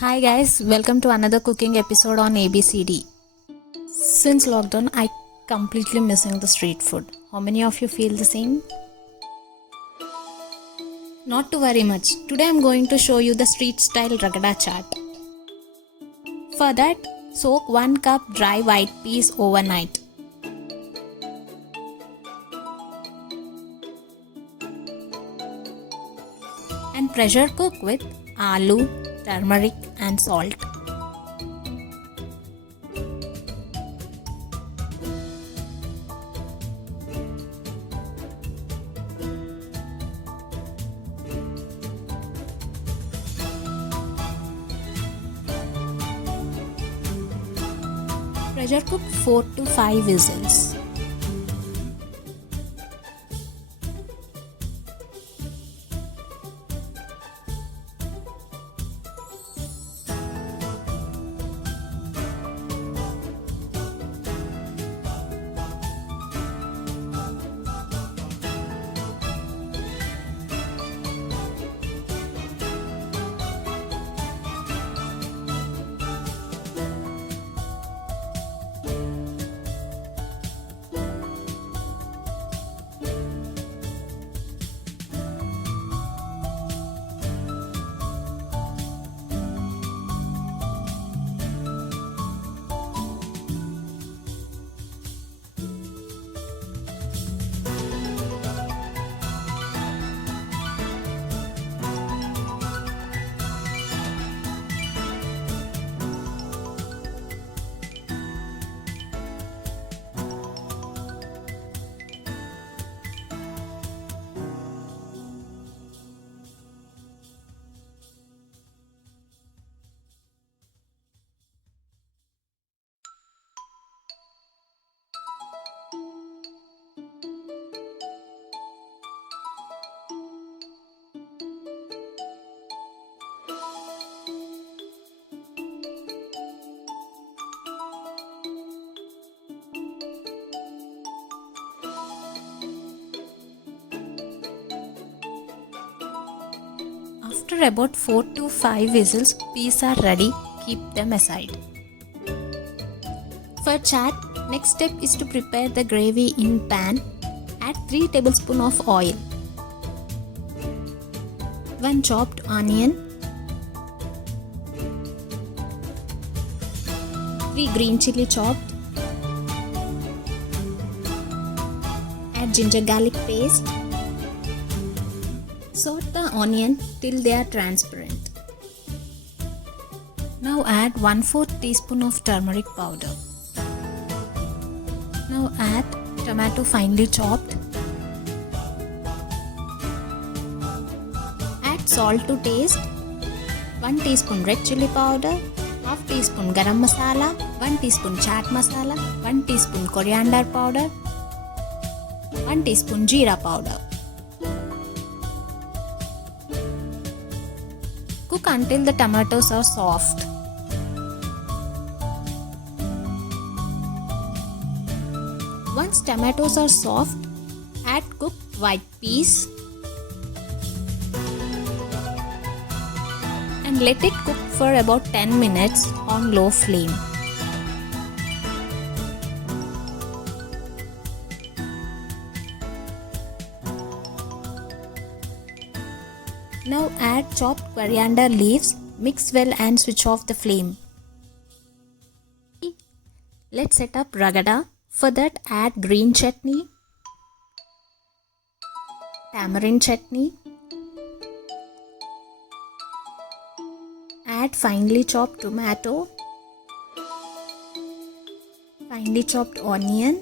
Hi guys, welcome to another cooking episode on ABCD. Since lockdown, I completely missing the street food. How many of you feel the same? Not to worry much. Today I'm going to show you the street style Ragada Chaat. For that, soak 1 cup dry white peas overnight. And pressure cook with aloo, turmeric and salt. Pressure cook 4 to 5 whistles. After about 4 to 5 whistles, peas are ready. Keep them aside. For chaat, next step is to prepare the gravy in pan. Add 3 tablespoons of oil, 1 chopped onion, 3 green chilli chopped. Add ginger garlic paste. Saute the onion till they are transparent. Now add 1/4 teaspoon of turmeric powder. Now add tomato finely chopped. Add salt to taste. 1 teaspoon red chilli powder, half teaspoon Garam Masala, 1 teaspoon Chaat Masala, 1 teaspoon Coriander Powder, 1 teaspoon Jeera Powder. Cook until the tomatoes are soft. Once tomatoes are soft, add cooked white peas and let it cook for about 10 minutes on low flame. Now add chopped coriander leaves, mix well and switch off the flame. Let's set up Ragada. For that, add green chutney, tamarind chutney, add finely chopped tomato, finely chopped onion,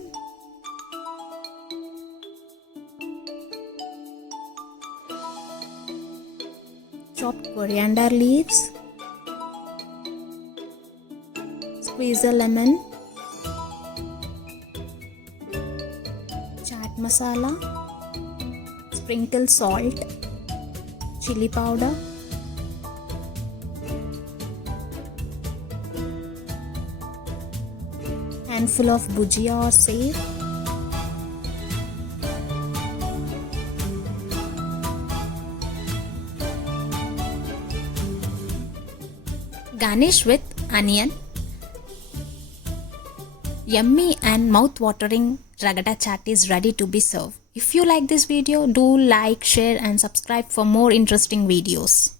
chopped coriander leaves, squeeze a lemon, chaat masala, sprinkle salt, chilli powder, handful of Bhujiya or save, Garnish with onion. Yummy and mouth-watering Ragada Chaat is ready to be served. If you like this video, do like, share and subscribe for more interesting videos.